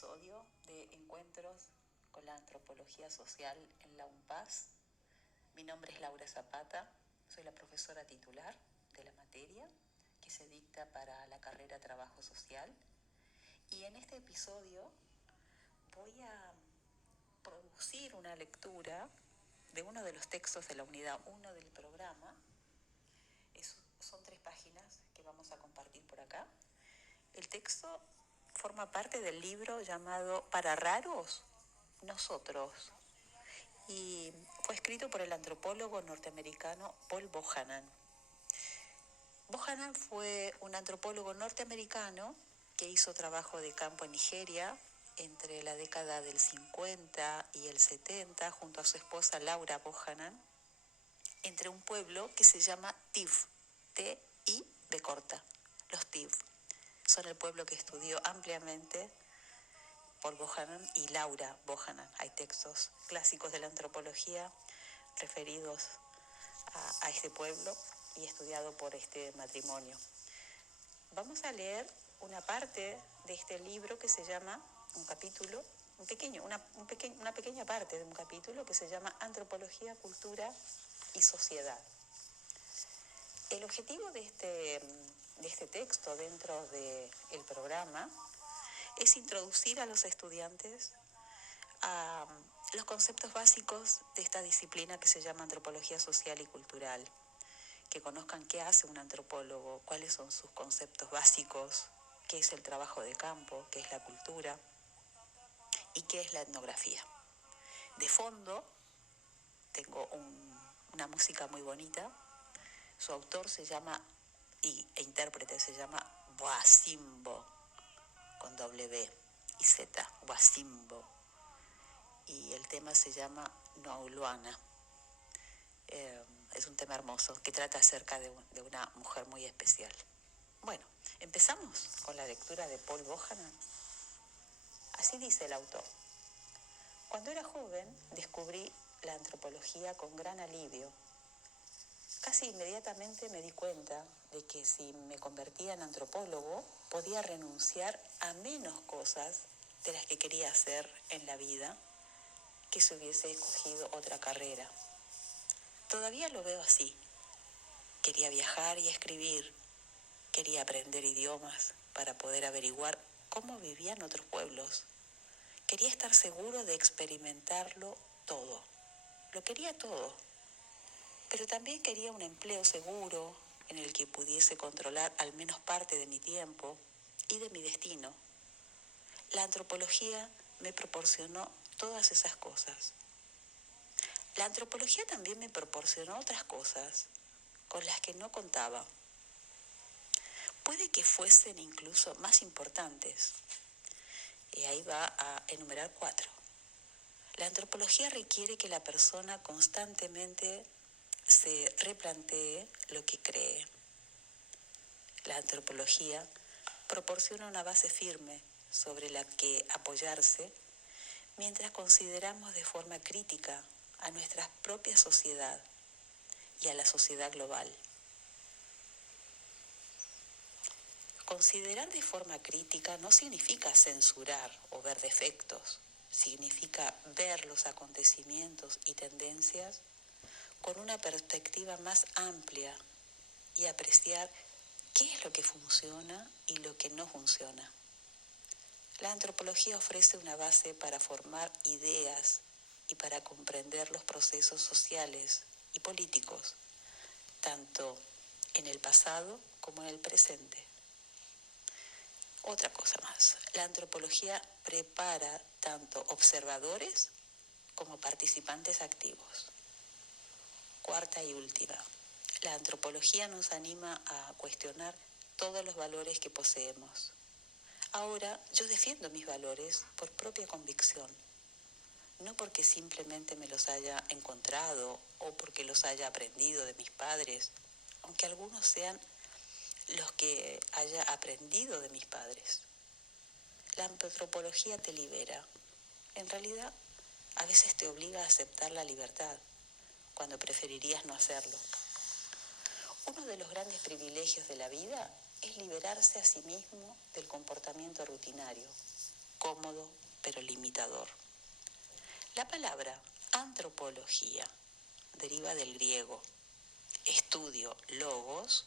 episodio de Encuentros con la Antropología Social en la UNPAS. Mi nombre es Laura Zapata, soy la profesora titular de la materia que se dicta para la carrera Trabajo Social. Y en este episodio voy a producir una lectura de uno de los textos de la unidad 1 del programa. Son 3 páginas que vamos a compartir por acá. El texto forma parte del libro llamado Para raros, nosotros, y fue escrito por el antropólogo norteamericano Paul Bohannan. Bohannan fue un antropólogo norteamericano que hizo trabajo de campo en Nigeria entre la década del 50 y el 70 junto a su esposa Laura Bohannan, entre un pueblo que se llama Tiv, T-I-B corta, los Tiv. Son el pueblo que estudió ampliamente Paul Bohannan y Laura Bohannan. Hay textos clásicos de la antropología referidos a este pueblo y estudiado por este matrimonio. Vamos a leer una parte de este libro que se llama, un capítulo, una pequeña parte de un capítulo que se llama Antropología, Cultura y Sociedad. El objetivo de este texto dentro del programa es introducir a los estudiantes a los conceptos básicos de esta disciplina que se llama antropología social y cultural, que conozcan qué hace un antropólogo, cuáles son sus conceptos básicos, qué es el trabajo de campo, qué es la cultura y qué es la etnografía. De fondo tengo una música muy bonita. Su autor se llama, e intérprete se llama Wasimbo, con W y Z, Wasimbo. Y el tema se llama Noauluana. Es un tema hermoso que trata acerca de una mujer muy especial. Bueno, empezamos con la lectura de Paul Bohannan. Así dice el autor. Cuando era joven descubrí la antropología con gran alivio. Casi inmediatamente me di cuenta de que si me convertía en antropólogo podía renunciar a menos cosas de las que quería hacer en la vida que si hubiese escogido otra carrera. Todavía lo veo así. Quería viajar y escribir. Quería aprender idiomas para poder averiguar cómo vivían otros pueblos. Quería estar seguro de experimentarlo todo. Lo quería todo. Pero también quería un empleo seguro en el que pudiese controlar al menos parte de mi tiempo y de mi destino. La antropología me proporcionó todas esas cosas. La antropología también me proporcionó otras cosas con las que no contaba. Puede que fuesen incluso más importantes. Y ahí va a enumerar 4. La antropología requiere que la persona constantemente se replantee lo que cree. La antropología proporciona una base firme sobre la que apoyarse mientras consideramos de forma crítica a nuestra propia sociedad y a la sociedad global. Considerar de forma crítica no significa censurar o ver defectos, significa ver los acontecimientos y tendencias con una perspectiva más amplia y apreciar qué es lo que funciona y lo que no funciona. La antropología ofrece una base para formar ideas y para comprender los procesos sociales y políticos, tanto en el pasado como en el presente. Otra cosa más, la antropología prepara tanto observadores como participantes activos. 4ª y última, la antropología nos anima a cuestionar todos los valores que poseemos. Ahora, yo defiendo mis valores por propia convicción, no porque simplemente me los haya encontrado o porque los haya aprendido de mis padres, aunque algunos sean los que haya aprendido de mis padres. La antropología te libera. En realidad, a veces te obliga a aceptar la libertad, cuando preferirías no hacerlo. Uno de los grandes privilegios de la vida es liberarse a sí mismo del comportamiento rutinario. cómodo pero limitador. La palabra antropología deriva del griego, estudio logos,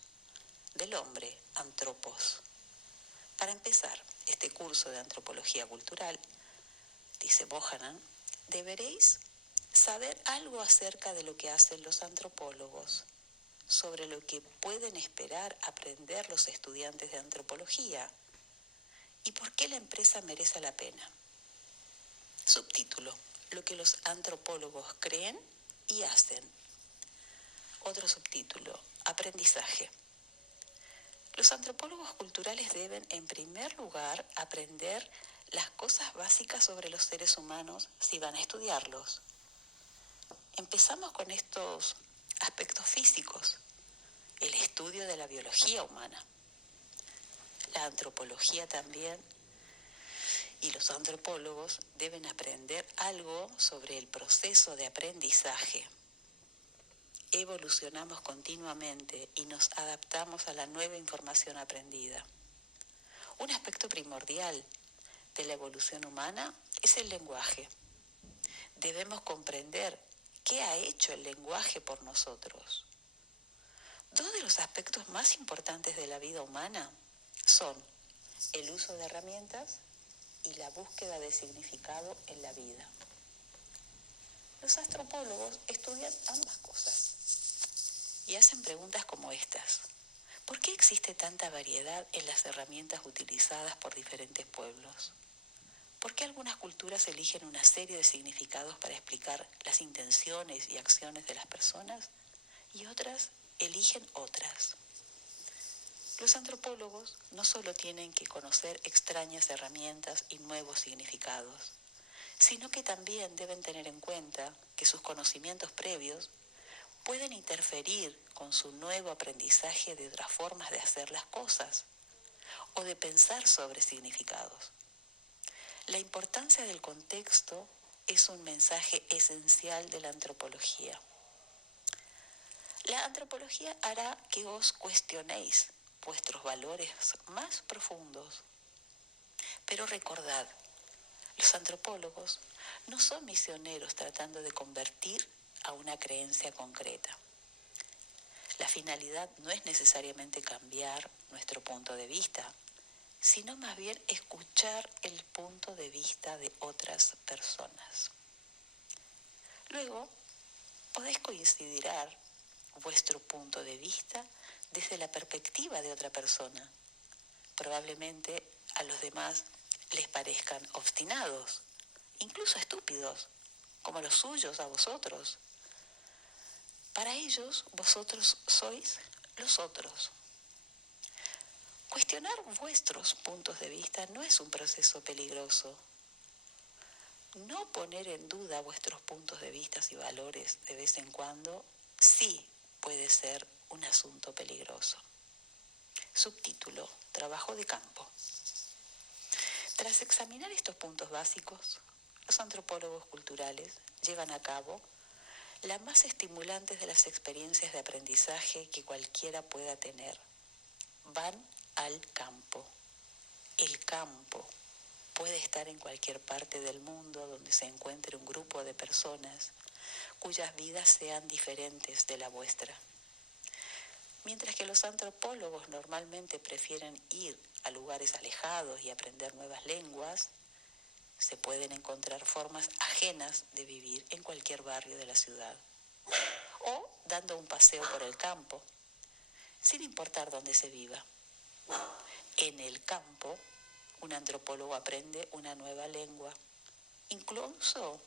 del hombre antropos. Para empezar este curso de antropología cultural, dice Bohannan, deberéis saber algo acerca de lo que hacen los antropólogos, sobre lo que pueden esperar aprender los estudiantes de antropología y por qué la empresa merece la pena. Subtítulo: lo que los antropólogos creen y hacen. Otro subtítulo: aprendizaje. Los antropólogos culturales deben, en primer lugar, aprender las cosas básicas sobre los seres humanos si van a estudiarlos. Empezamos con estos aspectos físicos, el estudio de la biología humana. La antropología también y los antropólogos deben aprender algo sobre el proceso de aprendizaje. Evolucionamos continuamente y nos adaptamos a la nueva información aprendida. Un aspecto primordial de la evolución humana es el lenguaje. Debemos comprender qué ha hecho el lenguaje por nosotros. Dos de los aspectos más importantes de la vida humana son el uso de herramientas y la búsqueda de significado en la vida. Los antropólogos estudian ambas cosas y hacen preguntas como estas. ¿Por qué existe tanta variedad en las herramientas utilizadas por diferentes pueblos? ¿Por qué algunas culturas eligen una serie de significados para explicar las intenciones y acciones de las personas y otras eligen otras? Los antropólogos no solo tienen que conocer extrañas herramientas y nuevos significados, sino que también deben tener en cuenta que sus conocimientos previos pueden interferir con su nuevo aprendizaje de otras formas de hacer las cosas o de pensar sobre significados. La importancia del contexto es un mensaje esencial de la antropología. La antropología hará que os cuestionéis vuestros valores más profundos. Pero recordad, los antropólogos no son misioneros tratando de convertir a una creencia concreta. La finalidad no es necesariamente cambiar nuestro punto de vista, sino más bien escuchar el punto de vista de otras personas. Luego, podéis considerar vuestro punto de vista desde la perspectiva de otra persona. Probablemente a los demás les parezcan obstinados, incluso estúpidos, como los suyos a vosotros. Para ellos, vosotros sois los otros. Cuestionar vuestros puntos de vista no es un proceso peligroso. No poner en duda vuestros puntos de vista y valores de vez en cuando sí puede ser un asunto peligroso. Subtítulo: trabajo de campo. Tras examinar estos puntos básicos, los antropólogos culturales llevan a cabo las más estimulantes de las experiencias de aprendizaje que cualquiera pueda tener. Van al campo. El campo puede estar en cualquier parte del mundo donde se encuentre un grupo de personas cuyas vidas sean diferentes de la vuestra. Mientras que los antropólogos normalmente prefieren ir a lugares alejados y aprender nuevas lenguas, se pueden encontrar formas ajenas de vivir en cualquier barrio de la ciudad o dando un paseo por el campo, sin importar dónde se viva. En el campo, un antropólogo aprende una nueva lengua, incluso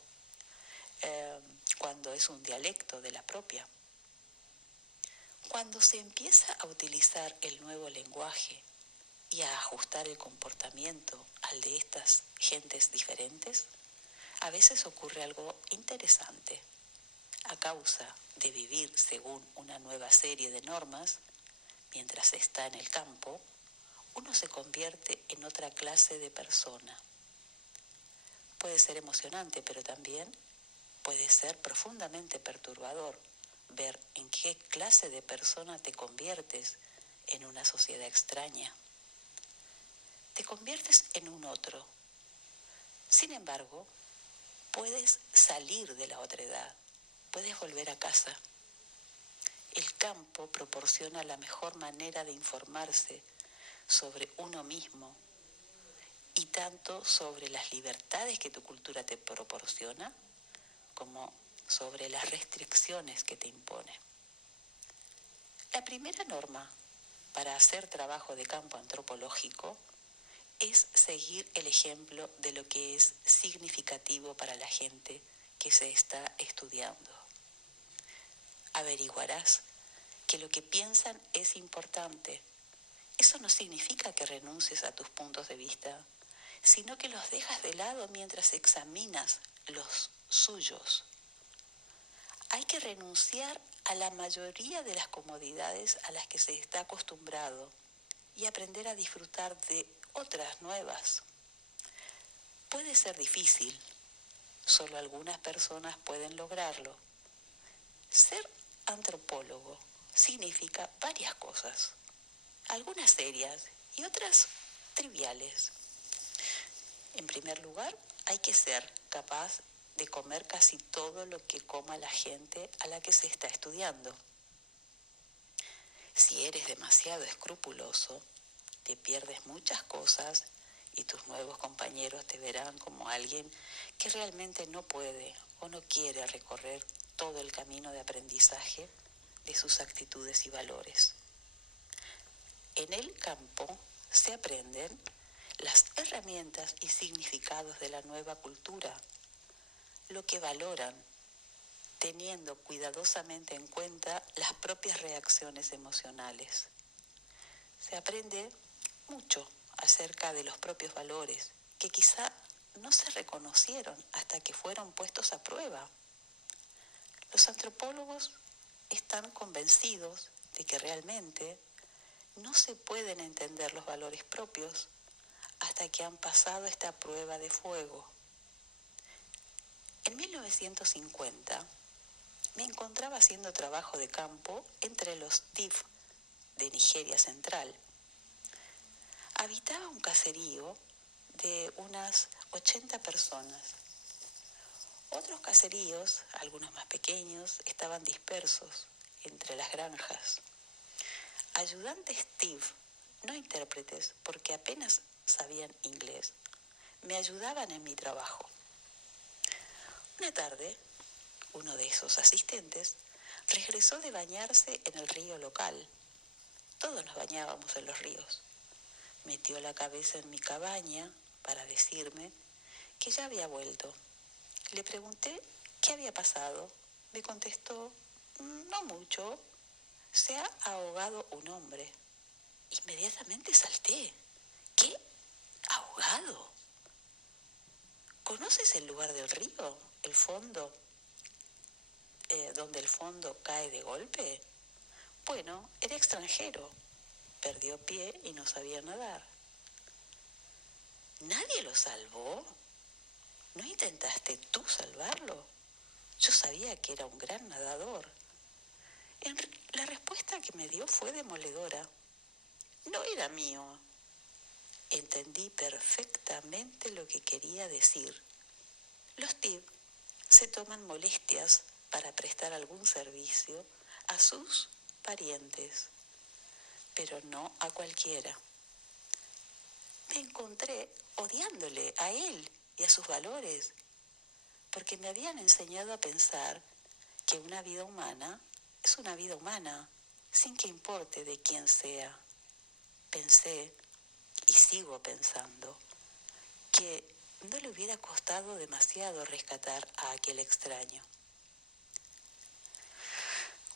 cuando es un dialecto de la propia. Cuando se empieza a utilizar el nuevo lenguaje y a ajustar el comportamiento al de estas gentes diferentes, a veces ocurre algo interesante. A causa de vivir según una nueva serie de normas, mientras está en el campo, uno se convierte en otra clase de persona. Puede ser emocionante, pero también puede ser profundamente perturbador ver en qué clase de persona te conviertes en una sociedad extraña. Te conviertes en un otro, Sin embargo, puedes salir de la otredad, puedes volver a casa. El campo proporciona la mejor manera de informarse sobre uno mismo y tanto sobre las libertades que tu cultura te proporciona como sobre las restricciones que te impone. La primera norma para hacer trabajo de campo antropológico es seguir el ejemplo de lo que es significativo para la gente que se está estudiando. Averiguarás que lo que piensan es importante. Eso no significa que renuncies a tus puntos de vista, sino que los dejas de lado mientras examinas los suyos. Hay que renunciar a la mayoría de las comodidades a las que se está acostumbrado y aprender a disfrutar de otras nuevas. Puede ser difícil, solo algunas personas pueden lograrlo. Ser antropólogo significa varias cosas, algunas serias y otras triviales. En primer lugar, hay que ser capaz de comer casi todo lo que coma la gente a la que se está estudiando. Si eres demasiado escrupuloso, te pierdes muchas cosas y tus nuevos compañeros te verán como alguien que realmente no puede o no quiere recorrer todo el camino de aprendizaje de sus actitudes y valores. En el campo se aprenden las herramientas y significados de la nueva cultura, lo que valoran, teniendo cuidadosamente en cuenta las propias reacciones emocionales. Se aprende mucho acerca de los propios valores, que quizá no se reconocieron hasta que fueron puestos a prueba. Los antropólogos están convencidos de que realmente no se pueden entender los valores propios hasta que han pasado esta prueba de fuego. En 1950 me encontraba haciendo trabajo de campo entre los Tiv de Nigeria Central. Habitaba un caserío de unas 80 personas. Otros caseríos, algunos más pequeños, estaban dispersos entre las granjas. Ayudantes Tiv, no intérpretes porque apenas sabían inglés, me ayudaban en mi trabajo. Una tarde, uno de esos asistentes regresó de bañarse en el río local. Todos nos bañábamos en los ríos. Metió la cabeza en mi cabaña para decirme que ya había vuelto. Le pregunté qué había pasado. Me contestó, no mucho, se ha ahogado un hombre. Inmediatamente salté. ¿Qué? ¿Ahogado? ¿Conoces el lugar del río? ¿El fondo? ¿Donde el fondo cae de golpe? Bueno, era extranjero. Perdió pie y no sabía nadar. ¿Nadie lo salvó? ¿No intentaste tú salvarlo? Yo sabía que era un gran nadador. La respuesta que me dio fue demoledora. No era mío. Entendí perfectamente lo que quería decir. Los TIB se toman molestias para prestar algún servicio a sus parientes, pero no a cualquiera. Me encontré odiándole a él y a sus valores, porque me habían enseñado a pensar que una vida humana es una vida humana, sin que importe de quién sea. Pensé, y sigo pensando, que no le hubiera costado demasiado rescatar a aquel extraño.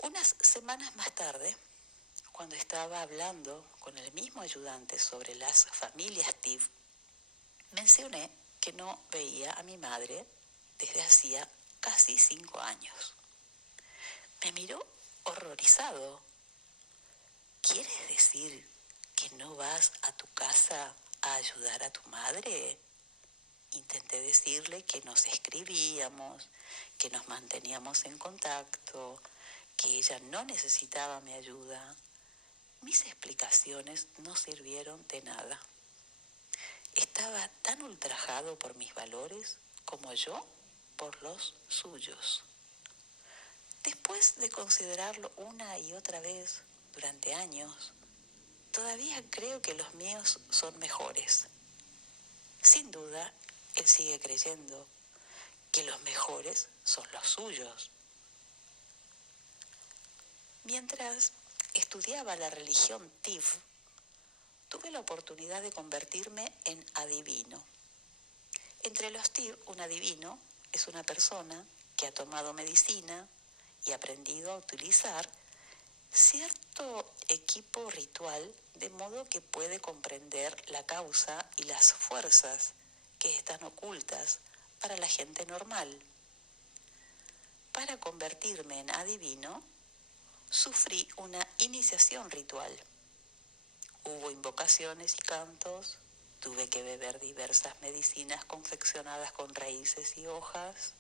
Unas semanas más tarde, cuando estaba hablando con el mismo ayudante sobre las familias TIF, mencioné que no veía a mi madre desde hacía casi 5 años. Me miró horrorizado. ¿Quieres decir que no vas a tu casa a ayudar a tu madre? Intenté decirle que nos escribíamos, que nos manteníamos en contacto, que ella no necesitaba mi ayuda. Mis explicaciones no sirvieron de nada. Estaba tan tan ultrajado por mis valores como yo por los suyos. Después de considerarlo una y otra vez durante años, todavía creo que los míos son mejores. Sin duda, él sigue creyendo que los mejores son los suyos. Mientras estudiaba la religión Tif, tuve la oportunidad de convertirme en adivino. Entre los Tif, un adivino es una persona que ha tomado medicina y aprendido a utilizar cierto equipo ritual de modo que puede comprender la causa y las fuerzas que están ocultas para la gente normal. Para convertirme en adivino, sufrí una iniciación ritual. Hubo invocaciones y cantos, tuve que beber diversas medicinas confeccionadas con raíces y hojas.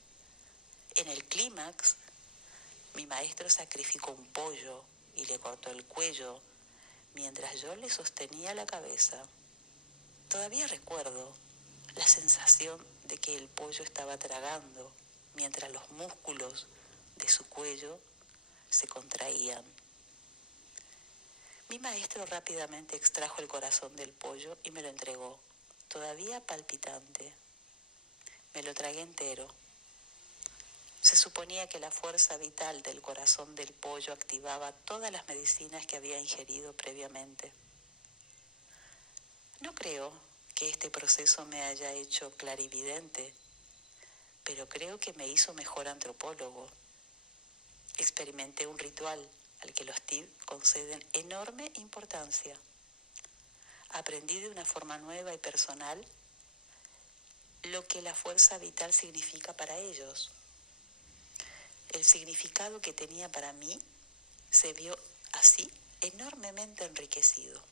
En el clímax, mi maestro sacrificó un pollo y le cortó el cuello mientras yo le sostenía la cabeza. Todavía recuerdo la sensación de que el pollo estaba tragando mientras los músculos de su cuello se contraían. Mi maestro rápidamente extrajo el corazón del pollo y me lo entregó, todavía palpitante. Me lo tragué entero. Se suponía que la fuerza vital del corazón del pollo activaba todas las medicinas que había ingerido previamente. No creo que este proceso me haya hecho clarividente, pero creo que me hizo mejor antropólogo. Experimenté un ritual al que los Tiv conceden enorme importancia. Aprendí de una forma nueva y personal lo que la fuerza vital significa para ellos. El significado que tenía para mí se vio así enormemente enriquecido.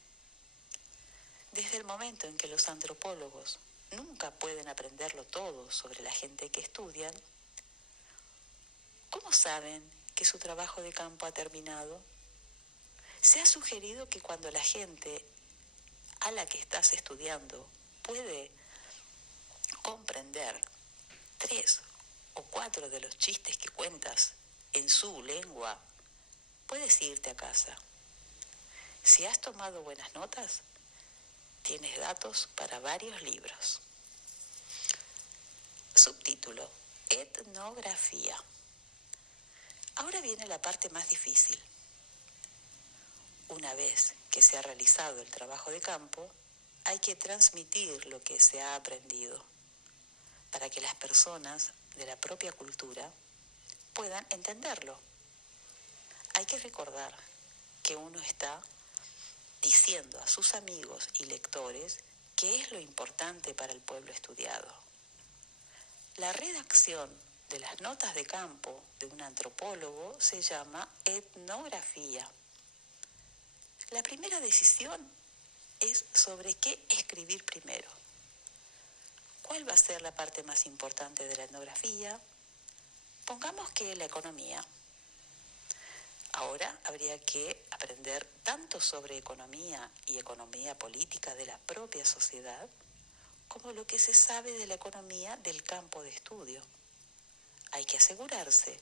Desde el momento en que los antropólogos nunca pueden aprenderlo todo sobre la gente que estudian, ¿cómo saben que su trabajo de campo ha terminado? Se ha sugerido que cuando la gente a la que estás estudiando puede comprender 3 o 4 de los chistes que cuentas en su lengua, puedes irte a casa. Si has tomado buenas notas, tienes datos para varios libros. Subtítulo: Etnografía. Ahora viene la parte más difícil. Una vez que se ha realizado el trabajo de campo, hay que transmitir lo que se ha aprendido para que las personas de la propia cultura puedan entenderlo. Hay que recordar que uno está diciendo a sus amigos y lectores qué es lo importante para el pueblo estudiado. La redacción de las notas de campo de un antropólogo se llama etnografía. La primera decisión es sobre qué escribir primero. ¿Cuál va a ser la parte más importante de la etnografía? Pongamos que la economía. Ahora habría que aprender tanto sobre economía y economía política de la propia sociedad, como lo que se sabe de la economía del campo de estudio. Hay que asegurarse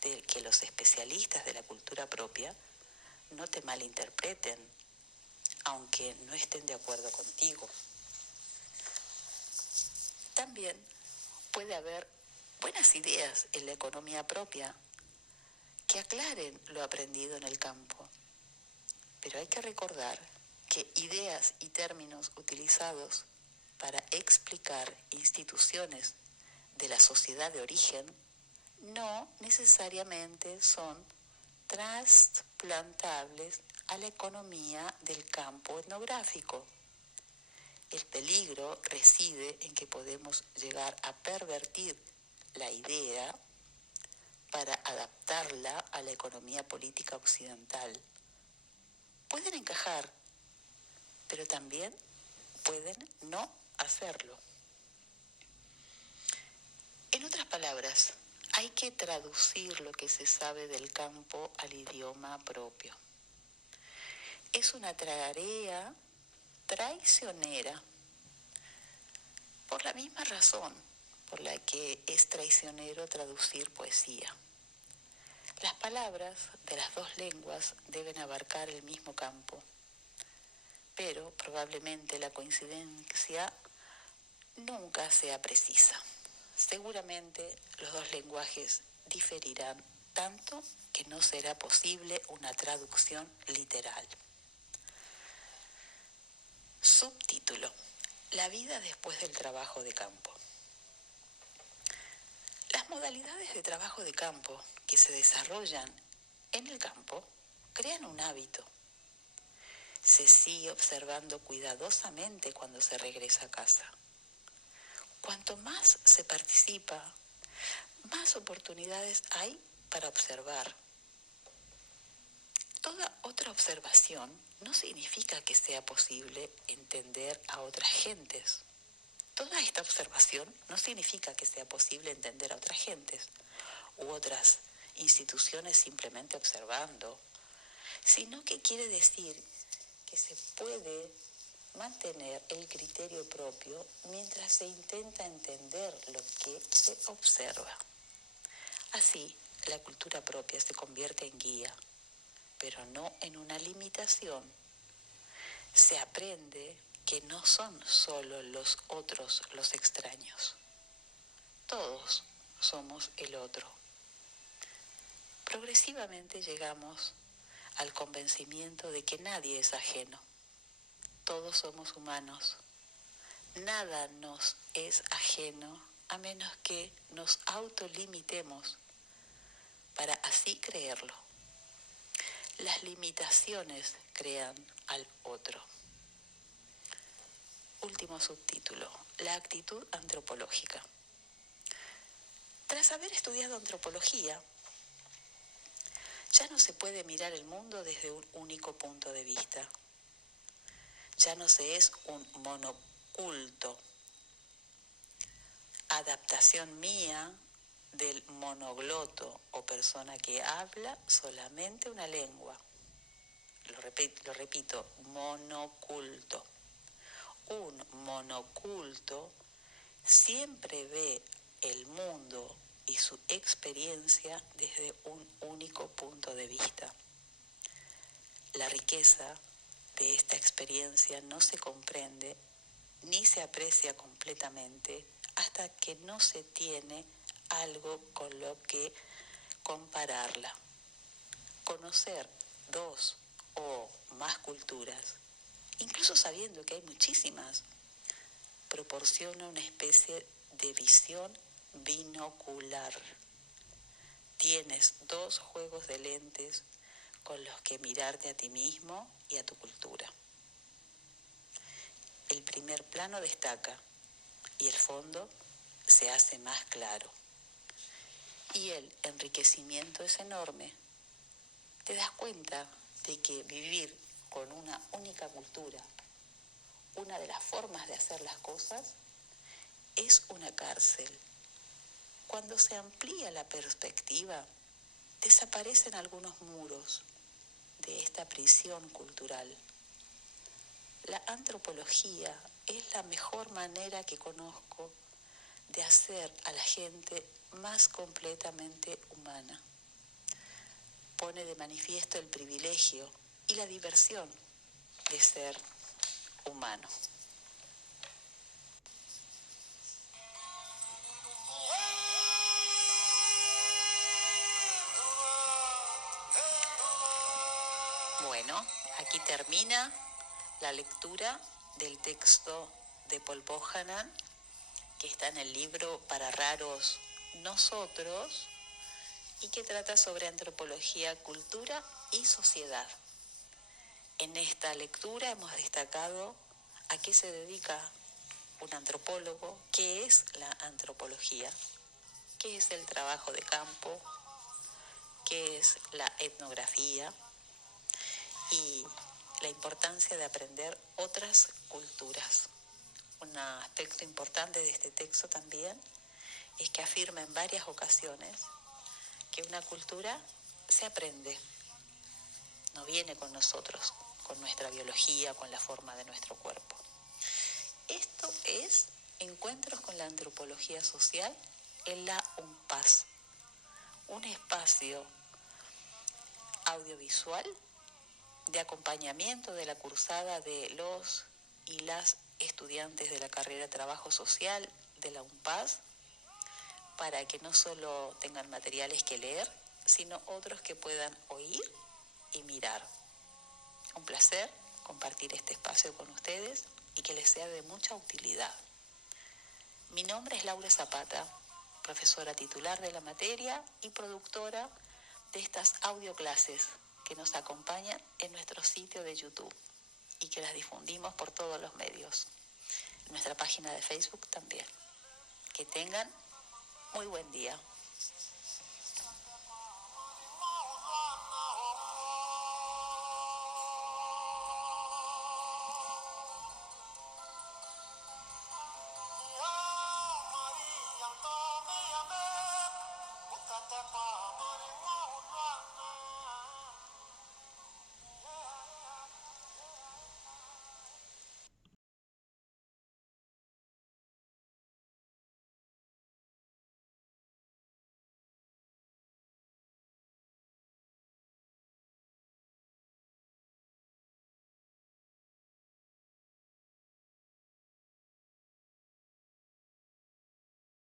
de que los especialistas de la cultura propia no te malinterpreten, aunque no estén de acuerdo contigo. También puede haber buenas ideas en la economía propia que aclaren lo aprendido en el campo. Pero hay que recordar que ideas y términos utilizados para explicar instituciones de la sociedad de origen no necesariamente son trasplantables a la economía del campo etnográfico. El peligro reside en que podemos llegar a pervertir la idea para adaptarla a la economía política occidental. Pueden encajar, pero también pueden no hacerlo. En otras palabras, hay que traducir lo que se sabe del campo al idioma propio. Es una tarea traicionera. por la misma razón por la que es traicionero traducir poesía. Las palabras de las dos lenguas deben abarcar el mismo campo, pero probablemente la coincidencia nunca sea precisa. Seguramente los dos lenguajes diferirán tanto que no será posible una traducción literal. Subtítulo: La vida después del trabajo de campo. Las modalidades de trabajo de campo que se desarrollan en el campo crean un hábito. Se sigue observando cuidadosamente cuando se regresa a casa. Cuanto más se participa, más oportunidades hay para observar. Toda otra observación no significa que sea posible entender a otras gentes. Toda esta observación no significa que sea posible entender a otras gentes u otras instituciones simplemente observando, sino que quiere decir que se puede mantener el criterio propio mientras se intenta entender lo que se observa. Así, la cultura propia se convierte en guía, pero no en una limitación. Se aprende que no son solo los otros los extraños. Todos somos el otro. Progresivamente llegamos al convencimiento de que nadie es ajeno. Todos somos humanos. Nada nos es ajeno a menos que nos autolimitemos para así creerlo. Las limitaciones crean al otro. Último subtítulo: La actitud antropológica. Tras haber estudiado antropología, ya no se puede mirar el mundo desde un único punto de vista. Ya no se es un monoculto, adaptación mía del monogloto o persona que habla solamente una lengua. Lo repito, monoculto. Un monoculto siempre ve el mundo y su experiencia desde un único punto de vista. La riqueza de esta experiencia no se comprende ni se aprecia completamente hasta que no se tiene algo con lo que compararla. Conocer dos o más culturas, incluso sabiendo que hay muchísimas, proporciona una especie de visión binocular. Tienes dos juegos de lentes con los que mirarte a ti mismo y a tu cultura. El primer plano destaca y el fondo se hace más claro. Y el enriquecimiento es enorme. Te das cuenta de que vivir con una única cultura, una de las formas de hacer las cosas, es una cárcel. Cuando se amplía la perspectiva, desaparecen algunos muros de esta prisión cultural. La antropología es la mejor manera que conozco de hacer a la gente más completamente humana. Pone de manifiesto el privilegio y la diversión de ser humano. Bueno, aquí termina la lectura del texto de Paul Bohannan, que está en el libro Para raros nosotros, y que trata sobre antropología, cultura y sociedad. En esta lectura hemos destacado a qué se dedica un antropólogo, qué es la antropología, qué es el trabajo de campo, qué es la etnografía y la importancia de aprender otras culturas. Un aspecto importante de este texto también es que afirma en varias ocasiones que una cultura se aprende, no viene con nosotros, con nuestra biología, con la forma de nuestro cuerpo. Esto es Encuentros con la antropología social en la UNPAS, un espacio audiovisual de acompañamiento de la cursada de los y las estudiantes de la carrera Trabajo Social de la UNPAS, para que no solo tengan materiales que leer, sino otros que puedan oír y mirar. Un placer compartir este espacio con ustedes y que les sea de mucha utilidad. Mi nombre es Laura Zapata, profesora titular de la materia y productora de estas audioclases que nos acompañan en nuestro sitio de YouTube y que las difundimos por todos los medios. En nuestra página de Facebook también. Que tengan muy buen día.